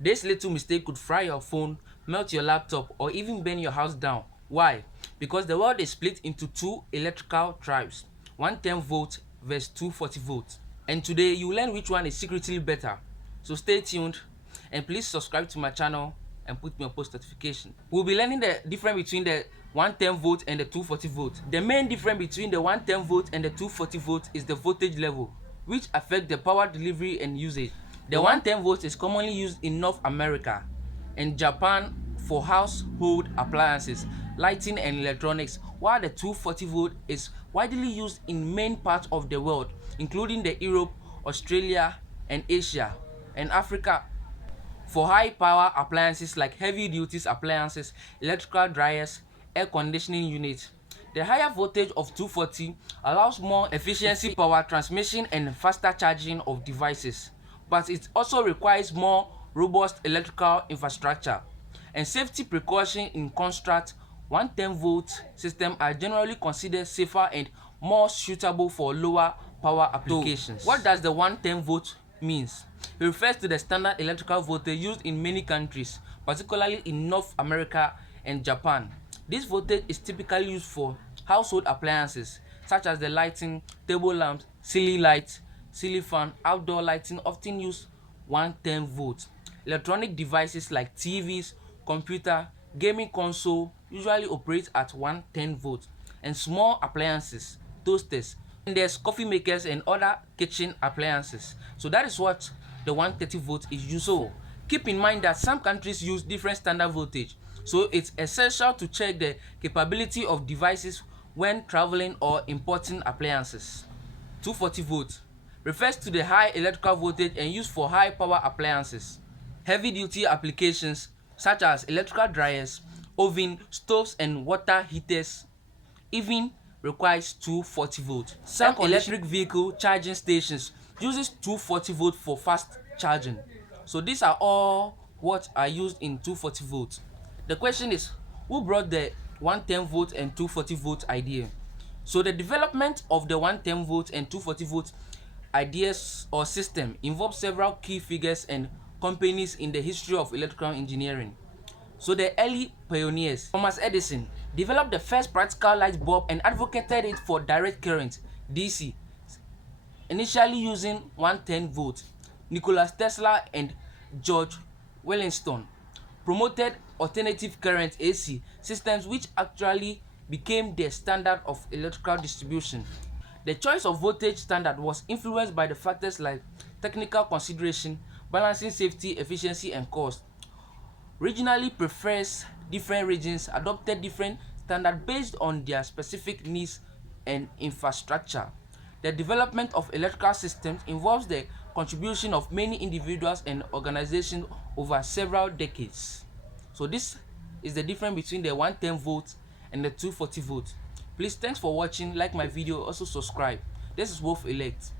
This little mistake could fry your phone, melt your laptop, or even burn your house down. Why? Because the world is split into two electrical tribes, one 10 volt versus two 40 volt. And today you will learn which one is secretly better. So stay tuned and please subscribe to my channel and put me on post notification. We'll be learning the difference between the 110 volt and the 240 volt. The main difference between the 110 volt and the 240 volt is the voltage level, which affect the power delivery and usage. The 110 volt is commonly used in North America and Japan for household appliances, lighting and electronics, while the 240 volt is widely used in many parts of the world, including the Europe, Australia, and Asia, and Africa for high power appliances like heavy duty appliances, electrical dryers, air conditioning units. The higher voltage of 240 allows more efficiency power transmission and faster charging of devices, but it also requires more robust electrical infrastructure and safety precautions. In contrast, 110 volt systems are generally considered safer and more suitable for lower power applications. So, what does the 110 volt means? It refers to the standard electrical voltage used in many countries, particularly in North America and Japan. This voltage is typically used for household appliances such as the lighting, table lamps, ceiling lights, ceiling fan. Outdoor lighting often use 110 volts. Electronic devices like TVs, computer, gaming console usually operate at 110 volts, and small appliances, toasters, blenders, coffee makers, and other kitchen appliances. So that is what the 130 volt is used for. Keep in mind that some countries use different standard voltage, so it's essential to check the capability of devices when traveling or importing appliances. 240 volt refers to the high electrical voltage and used for high power appliances. Heavy duty applications such as electrical dryers, oven, stoves, and water heaters even requires 240 volt. Some electric vehicle charging stations uses 240 volt for fast charging. So these are all what are used in 240 volt. The question is, who brought the 110 volt and 240 volt idea? So the development of the 110 volt and 240 volt ideas or system involves several key figures and companies in the history of electrical engineering. So the early pioneers, Thomas Edison, developed the first practical light bulb and advocated it for direct current (DC), initially using 110 volt. Nikola Tesla and George Wellington promoted alternative current (AC) systems, which actually became the standard of electrical distribution. The choice of voltage standard was influenced by the factors like technical consideration, balancing safety, efficiency, and cost. Regionally prefers different regions adopted different standards based on their specific needs and infrastructure. The development of electrical systems involves the contribution of many individuals and organizations over several decades. So this is the difference between the 110 volt and the 240 volt. Please, thanks for watching. Like my video, also subscribe. This is WilfElect.